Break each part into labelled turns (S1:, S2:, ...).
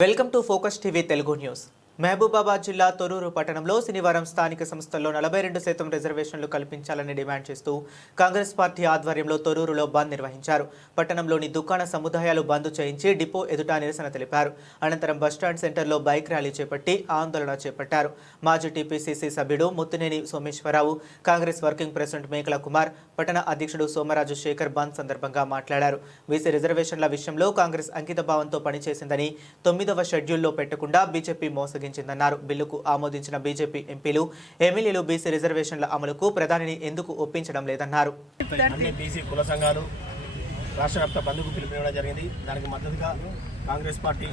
S1: welcome to focus TV Telugu news Mahabubabad జిల్లా తొరూరు పట్టణంలో శనివారం స్థానిక సంస్థల్లో నలభై రెండు శాతం రిజర్వేషన్లు కల్పించాలని డిమాండ్ చేస్తూ కాంగ్రెస్ పార్టీ ఆధ్వర్యంలో తొరూరులో బంద్ నిర్వహించారు. పట్టణంలోని దుకాణ సముదాయాలు బంద్ చేయించి డిపో ఎదుట నిరసన తెలిపారు. అనంతరం బస్టాండ్ సెంటర్లో బైక్ ర్యాలీ చేపట్టి ఆందోళన చేపట్టారు. మాజీ టీపీసీసీ సభ్యుడు Muthuneni Someswararao Congress working president Mekala Kumar పట్టణ అధ్యక్షుడు సోమరాజు శేఖర్ బంద్ సందర్భంగా మాట్లాడారు. బీసీ రిజర్వేషన్ల విషయంలో కాంగ్రెస్ అంకిత భావంతో పనిచేసిందని తొమ్మిదవ షెడ్యూల్లో పెట్టకుండా బీజేపీ మోసగించిందన్నారు బిల్లుకు ఆమోదించిన బీజేపీ ఎంపీలు ఎమ్మెల్యేలు బీసీ రిజర్వేషన్ల అమలుకు ప్రధానిని ఎందుకు ఒప్పించడం లేదన్నారు.
S2: బీసీ కుల సంఘాలు రాష్ట్ర వ్యాప్త బంధుకు పిలుపునివ్వడం జరిగింది. దానికి మద్దతుగా కాంగ్రెస్ పార్టీ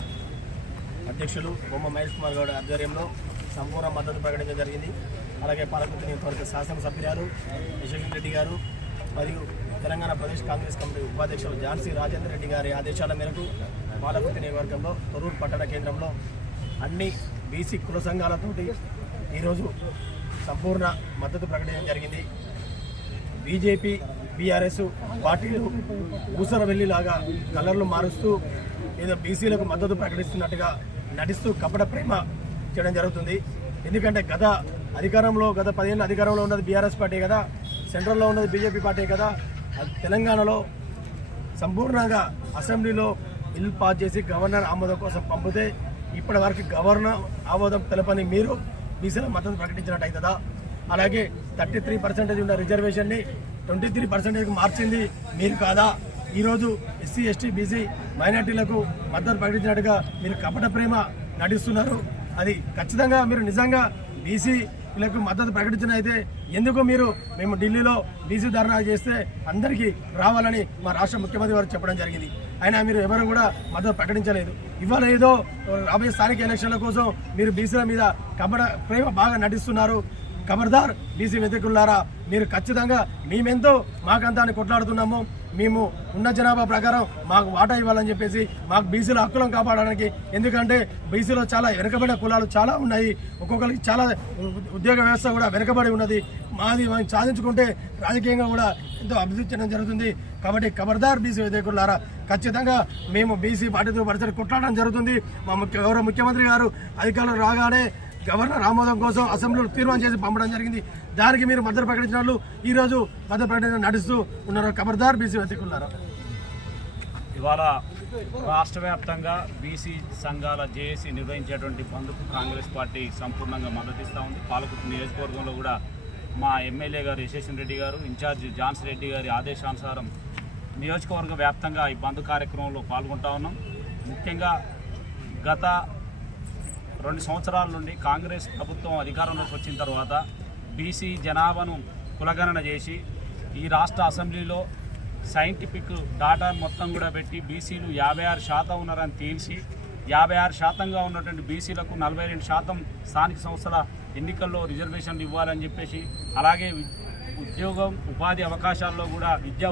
S2: అధ్యక్షులు బొమ్మ మహేష్ కుమార్ గౌడ్ ఆధ్వర్యంలో సంపూర్ణ మద్దతు ప్రకటించడం జరిగింది. అలాగే పాలకుర్తి నియోజకవర్గ శాసనసభ్యురాలు యశస్వి రెడ్డి గారు మరియు తెలంగాణ ప్రదేశ్ కాంగ్రెస్ కమిటీ ఉపాధ్యక్షులు ఝాన్సీ రాజేందర్ రెడ్డి గారి ఆదేశాల మేరకు పాలకుర్తి నియోజకవర్గంలో తొరూరు పట్టణ కేంద్రంలో అన్ని బీసీ కుల సంఘాలతోటి ఈరోజు సంపూర్ణ మద్దతు ప్రకటించడం జరిగింది. బీజేపీ బీఆర్ఎస్ పార్టీలు ఊసర వెళ్ళిలాగా కలర్లు మారుస్తూ ఏదో బీసీలకు మద్దతు ప్రకటిస్తున్నట్టుగా నటిస్తూ కపట ప్రేమ చేయడం జరుగుతుంది. ఎందుకంటే గత అధికారంలో గత పదిహేను అధికారంలో ఉన్నది బీఆర్ఎస్ పార్టీ కదా సెంట్రల్లో ఉన్నది బీజేపీ పార్టీ కదా అది తెలంగాణలో సంపూర్ణంగా అసెంబ్లీలో బిల్ పాస్ చేసి గవర్నర్ ఆమోదం కోసం పంపితే ఇప్పటి వరకు గవర్నర్ ఆమోదం తెలపని మీరు బీసీల మద్దతు ప్రకటించినట్టు అవుతుందా అలాగే థర్టీ త్రీ పర్సెంటేజ్ ఉన్న రిజర్వేషన్ని ట్వంటీ త్రీ పర్సెంటేజ్కి మార్చింది మీరు కాదా? ఈరోజు ఎస్సీ ఎస్టీ బీసీ మైనార్టీలకు మద్దతు ప్రకటించినట్టుగా మీరు కపట ప్రేమ నటిస్తున్నారు. అది ఖచ్చితంగా మీరు నిజంగా బీసీ వీళ్ళకు మద్దతు ప్రకటించిన అయితే ఎందుకు మీరు మేము ఢిల్లీలో బీసీ ధర్నా చేస్తే అందరికీ రావాలని మా రాష్ట్ర ముఖ్యమంత్రి వారు చెప్పడం జరిగింది. అయినా మీరు ఎవరు కూడా మద్దతు ప్రకటించలేదు. ఇవాళ ఏదో రాబోయే స్థానిక ఎలక్షన్ల కోసం మీరు బీసీల మీద కబడ ప్రేమ బాగా నటిస్తున్నారు. ఖబర్దార్ బీసీ వ్యతిరేకులారా మీరు ఖచ్చితంగా మేమెంతో మాకంతా అని కొట్లాడుతున్నాము. మేము ఉన్న జనాభా ప్రకారం మాకు వాటా ఇవ్వాలని చెప్పేసి మాకు బీసీల హక్కులను కాపాడడానికి ఎందుకంటే బీసీలో చాలా వెనుకబడిన కులాలు చాలా ఉన్నాయి. ఒక్కొక్కరికి చాలా ఉ- ఉద్యోగ వ్యవస్థ కూడా వెనుకబడి ఉన్నది. మాది మేము సాధించుకుంటే రాజకీయంగా కూడా ఎంతో అభివృద్ధి చెందడం జరుగుతుంది. కాబట్టి ఖబర్దార్ బీసీ వ్యతిరేకులారా ఖచ్చితంగా మేము బీసీ పార్టీతో పరిసరి కొట్లాడడం జరుగుతుంది. మా ముఖ్య గౌరవ ముఖ్యమంత్రి గారు అధికారులు రాగానే గవర్నర్ ఆమోదం కోసం అసెంబ్లీలో తీర్మానం చేసి పంపడం జరిగింది. దానికి మీరు మద్దతు ప్రకటించిన వాళ్ళు ఈరోజు మద్దతు ప్రకటన నడుస్తూ ఉన్నారు. ఖబర్దార్ బీసీ వ్యతిరేకులారా
S3: ఇవాళ రాష్ట్ర వ్యాప్తంగా బీసీ సంఘాల జేఏసీ నిర్వహించేటువంటి బంద్కు కాంగ్రెస్ పార్టీ సంపూర్ణంగా మద్దతిస్తూ ఉంది. పాలకుర్తి నియోజకవర్గంలో కూడా మా ఎమ్మెల్యే గారు యశేషన్ రెడ్డి గారు ఇన్ఛార్జ్ జాన్స్ రెడ్డి గారి ఆదేశానుసారం నియోజకవర్గ వ్యాప్తంగా ఈ బంద్ కార్యక్రమంలో పాల్గొంటా ఉన్నాం. ముఖ్యంగా గత రెండు సంవత్సరాల నుండి కాంగ్రెస్ ప్రభుత్వం అధికారంలోకి వచ్చిన తర్వాత బీసీ జనాభాను కులగణన చేసి ఈ రాష్ట్ర అసెంబ్లీలో సైంటిఫిక్ డాటా మొత్తం కూడా పెట్టి బీసీలు యాభై ఆరు శాతం ఉన్నారని తేల్చి యాభై ఆరు శాతంగా ఉన్నటువంటి బీసీలకు నలభై రెండు శాతం స్థానిక సంస్థల ఎన్నికల్లో రిజర్వేషన్లు ఇవ్వాలని చెప్పేసి అలాగే ఉద్యోగం ఉపాధి అవకాశాల్లో కూడా విద్యా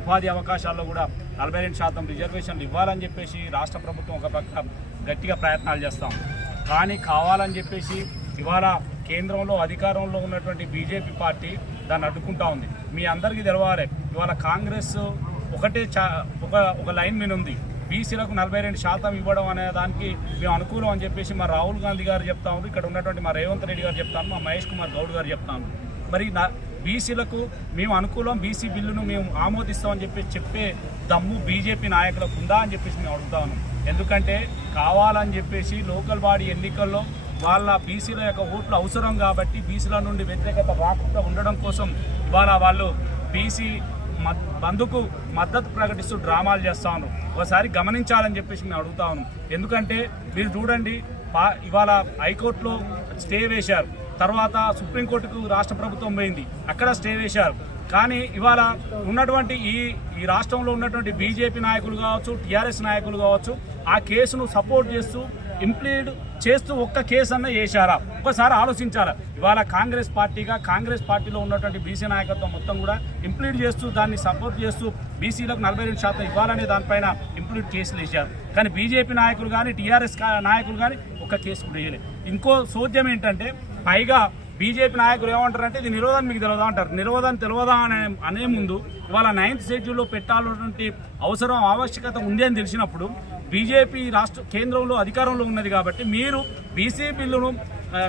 S3: ఉపాధి అవకాశాల్లో కూడా నలభై రెండు శాతం రిజర్వేషన్లు ఇవ్వాలని చెప్పేసి రాష్ట్ర ప్రభుత్వం ఒక పక్క గట్టిగా ప్రయత్నాలు చేస్తాం. కానీ కావాలని చెప్పేసి ఇవాళ కేంద్రంలో అధికారంలో ఉన్నటువంటి బీజేపీ పార్టీ దాన్ని అడ్డుకుంటా ఉంది. మీ అందరికీ తెలవాలి ఇవాళ కాంగ్రెస్ ఒకటే చా ఒక ఒక లైన్ మీద ఉంది. బీసీలకు నలభై రెండు శాతం ఇవ్వడం అనే దానికి మేము అనుకూలం అని చెప్పేసి మా రాహుల్ గాంధీ గారు చెప్తా ఇక్కడ ఉన్నటువంటి మా రేవంత్ రెడ్డి గారు చెప్తాను మా మహేష్ కుమార్ గౌడ్ గారు చెప్తాను మరి నా బీసీలకు మేము అనుకూలం బీసీ బిల్లును మేము ఆమోదిస్తామని చెప్పేసి చెప్పే దమ్ము బీజేపీ నాయకులకు ఉందా అని చెప్పేసి మేము అడుగుతాను ఎందుకంటే కావాలని చెప్పేసి లోకల్ బాడీ ఎన్నికల్లో వాళ్ళ బీసీల యొక్క ఓట్లు అవసరం కాబట్టి బీసీల నుండి వ్యతిరేకత రాకుండా ఉండడం కోసం ఇవాళ వాళ్ళు బీసీ మద్- బంధుకు మద్దతు ప్రకటిస్తూ డ్రామాలు చేస్తా ఒకసారి గమనించాలని చెప్పేసి నేను అడుగుతా ఎందుకంటే మీరు చూడండి పా ఇవాళ హైకోర్టులో స్టే వేశారు. తర్వాత సుప్రీంకోర్టుకు రాష్ట్ర ప్రభుత్వం పోయింది. అక్కడ స్టే వేశారు. కానీ ఇవాళ ఉన్నటువంటి ఈ ఈ రాష్ట్రంలో ఉన్నటువంటి బీజేపీ నాయకులు కావచ్చు టీఆర్ఎస్ నాయకులు కావచ్చు ఆ కేసును సపోర్ట్ చేస్తూ ఇంప్లీడ్ చేస్తూ ఒక్క కేసు అన్న వేశారా ఒకసారి ఆలోచించారా ఇవాళ కాంగ్రెస్ పార్టీగా కాంగ్రెస్ పార్టీలో ఉన్నటువంటి బీసీ నాయకత్వం మొత్తం కూడా ఇంప్లీడ్ చేస్తూ దాన్ని సపోర్ట్ చేస్తూ బీసీలకు నలభై రెండు శాతం ఇవ్వాలనే దానిపైన ఇంప్లీడ్ కేసులు వేశారు. కానీ బీజేపీ నాయకులు కానీ టీఆర్ఎస్ నాయకులు కానీ ఒక్క కేసు కూడా వేయలేదు. ఇంకో సోద్యం ఏంటంటే పైగా బీజేపీ నాయకులు ఏమంటారంటే ఇది నిరోధం మీకు తెలియదా అంటారు. నిరోధం తెలియదా అనే అనే ముందు ఇవాళ నైన్త్ షెడ్యూల్లో పెట్టాలన్నటువంటి అవసరం ఆవశ్యకత ఉంది అని తెలిసినప్పుడు బీజేపీ రాష్ట్ర కేంద్రంలో అధికారంలో ఉన్నది కాబట్టి మీరు బీసీ బిల్లును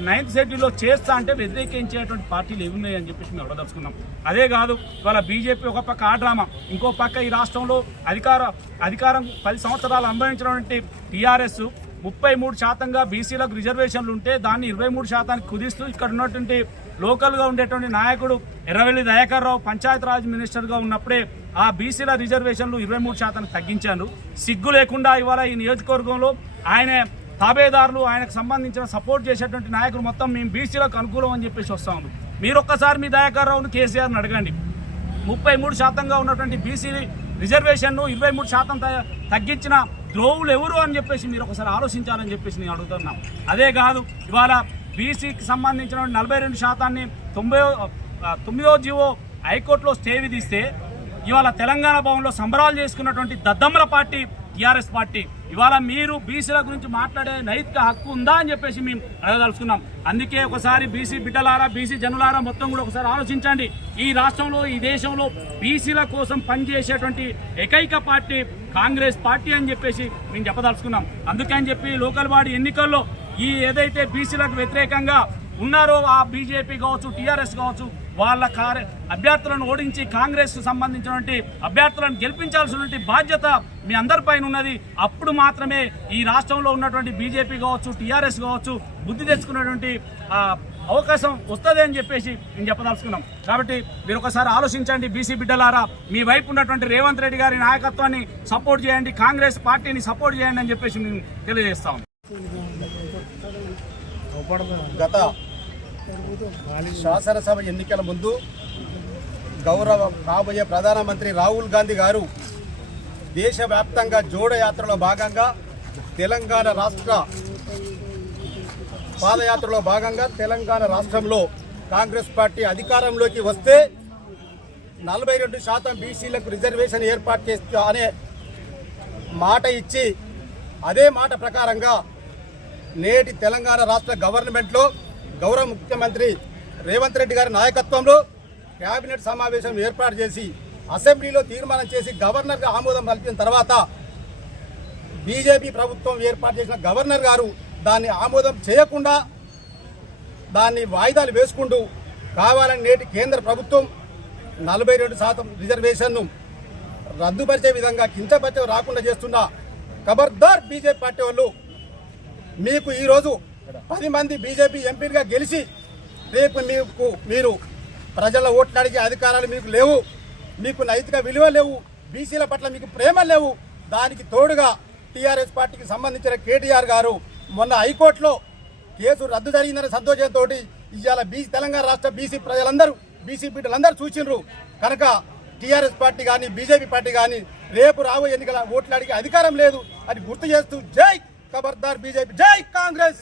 S3: నైన్త్ షెడ్యూల్లో చేస్తా అంటే వ్యతిరేకించేటువంటి పార్టీలు ఏమి ఉన్నాయి అని చెప్పేసి మేము అడదలుచుకున్నాం అదే కాదు ఇవాళ బీజేపీ ఒక పక్క ఆ డ్రామా ఇంకో పక్క ఈ రాష్ట్రంలో అధికార అధికారం పది సంవత్సరాలు అనుభవించినటువంటి టీఆర్ఎస్ ముప్పై మూడు శాతంగా బీసీలకు రిజర్వేషన్లు ఉంటే దాన్ని ఇరవై మూడు శాతానికి కుదిస్తూ ఇక్కడ ఉన్నటువంటి లోకల్గా ఉండేటువంటి నాయకుడు ఎర్రవెల్లి దయాకర్ రావు పంచాయతీరాజ్ మినిస్టర్గా ఉన్నప్పుడే ఆ బీసీల రిజర్వేషన్లు ఇరవై మూడు శాతానికి తగ్గించాను. సిగ్గు లేకుండా ఇవాళ ఈ నియోజకవర్గంలో ఆయన తాబేదారులు ఆయనకు సంబంధించిన సపోర్ట్ చేసేటువంటి నాయకులు మొత్తం మేము బీసీలకు అనుకూలం అని చెప్పేసి వస్తా. ఉన్నాం మీరు ఒక్కసారి మీ దయాకర్ రావును కేసీఆర్ని అడగండి. ముప్పై మూడు శాతంగా ఉన్నటువంటి బీసీ రిజర్వేషన్ను ఇరవై మూడు శాతం త- తగ్గించిన ద్రోవులు ఎవరు అని చెప్పేసి మీరు ఒకసారి ఆలోచించాలని చెప్పేసి నేను అడుగుతున్నాం. అదే కాదు ఇవాళ బీసీకి సంబంధించిన నలభై రెండు శాతాన్ని తొంభై తొమ్మిదో జీవో హైకోర్టులో స్టే విధిస్తే ఇవాళ తెలంగాణ భవన్లో సంబరాలు చేసుకున్నటువంటి దద్దమ్మల పార్టీ టీఆర్ఎస్ పార్టీ ఇవాళ మీరు బీసీల గురించి మాట్లాడే నైతిక హక్కు ఉందా అని చెప్పేసి మేము అడగదలుచుకున్నాం. అందుకే ఒకసారి బీసీ బిడ్డలారా బీసీ జనులారా మొత్తం కూడా ఒకసారి ఆలోచించండి. ఈ రాష్ట్రంలో ఈ దేశంలో బీసీల కోసం పనిచేసేటువంటి ఏకైక పార్టీ కాంగ్రెస్ పార్టీ అని చెప్పేసి మేము చెప్పదలుచుకున్నాం. అందుకని చెప్పి లోకల్ బాడీ ఎన్నికల్లో ఈ ఏదైతే బీసీలకు వ్యతిరేకంగా ఉన్నారో ఆ బీజేపీ కావచ్చు టీఆర్ఎస్ కావచ్చు వాళ్ళ కార్య అభ్యర్థులను ఓడించి కాంగ్రెస్ సంబంధించినటువంటి అభ్యర్థులను గెలిపించాల్సినటువంటి బాధ్యత మీ అందరిపైన ఉన్నది. అప్పుడు మాత్రమే ఈ రాష్ట్రంలో ఉన్నటువంటి బీజేపీ కావచ్చు టీఆర్ఎస్ కావచ్చు బుద్ధి తెచ్చుకున్నటువంటి అవకాశం వస్తుంది అని చెప్పేసి నేను చెప్పదలుచుకున్నాం. కాబట్టి మీరు ఒకసారి ఆలోచించండి బీసీ బిడ్డలారా మీ వైపు ఉన్నటువంటి రేవంత్ రెడ్డి గారి నాయకత్వాన్ని సపోర్ట్ చేయండి కాంగ్రెస్ పార్టీని సపోర్ట్ చేయండి అని చెప్పేసి మేము తెలియజేస్తాం
S4: గత శాసనసభ ఎన్నికల ముందు గౌరవ కాబోయే ప్రధానమంత్రి రాహుల్ గాంధీ గారు దేశవ్యాప్తంగా జోడయాత్రలో భాగంగా తెలంగాణ రాష్ట్ర పాదయాత్రలో భాగంగా తెలంగాణ రాష్ట్రంలో కాంగ్రెస్ పార్టీ అధికారంలోకి వస్తే నలభై రెండు శాతం బీసీలకు రిజర్వేషన్ ఏర్పాటు చేస్తా అనే మాట ఇచ్చి అదే మాట ప్రకారంగా నేటి తెలంగాణ రాష్ట్ర గవర్నమెంట్లో గౌరవ ముఖ్యమంత్రి రేవంత్ రెడ్డి గారి నాయకత్వంలో కేబినెట్ సమావేశం ఏర్పాటు చేసి అసెంబ్లీలో తీర్మానం చేసి గవర్నర్గా ఆమోదం కల్పిన తర్వాత బీజేపీ ప్రభుత్వం ఏర్పాటు చేసిన గవర్నర్ గారు దాన్ని ఆమోదం చేయకుండా దాన్ని వాయిదాలు వేసుకుంటూ కావాలని నేటి కేంద్ర ప్రభుత్వం నలభై రెండు శాతం రిజర్వేషన్ను రద్దుపరిచే విధంగా కించపరిచే రాకుండా చేస్తున్న ఖబర్దార్ బీజేపీ పార్టీ వాళ్ళు మీకు ఈరోజు పది మంది బీజేపీ ఎంపీలుగా గెలిచి రేపు మీకు మీరు ప్రజల ఓట్లు అడిగే అధికారాలు మీకు లేవు మీకు నైతిక విలువ లేవు బీసీల పట్ల మీకు ప్రేమ లేవు. దానికి తోడుగా టీఆర్ఎస్ పార్టీకి సంబంధించిన కేటీఆర్ గారు మొన్న హైకోర్టులో కేసు రద్దు జరిగిందనే సంతోషంతో ఇవాళ బీసీ తెలంగాణ రాష్ట్ర బీసీ ప్రజలందరూ బీసీ బిడ్డలందరూ చూసినారు కనుక టీఆర్ఎస్ పార్టీ కానీ బీజేపీ పార్టీ కానీ రేపు రాబోయే ఎన్నికల ఓట్లు అడిగే అధికారం లేదు. అని గుర్తు చేస్తూ జై ఖబర్దార్ బీజేపీ జై కాంగ్రెస్!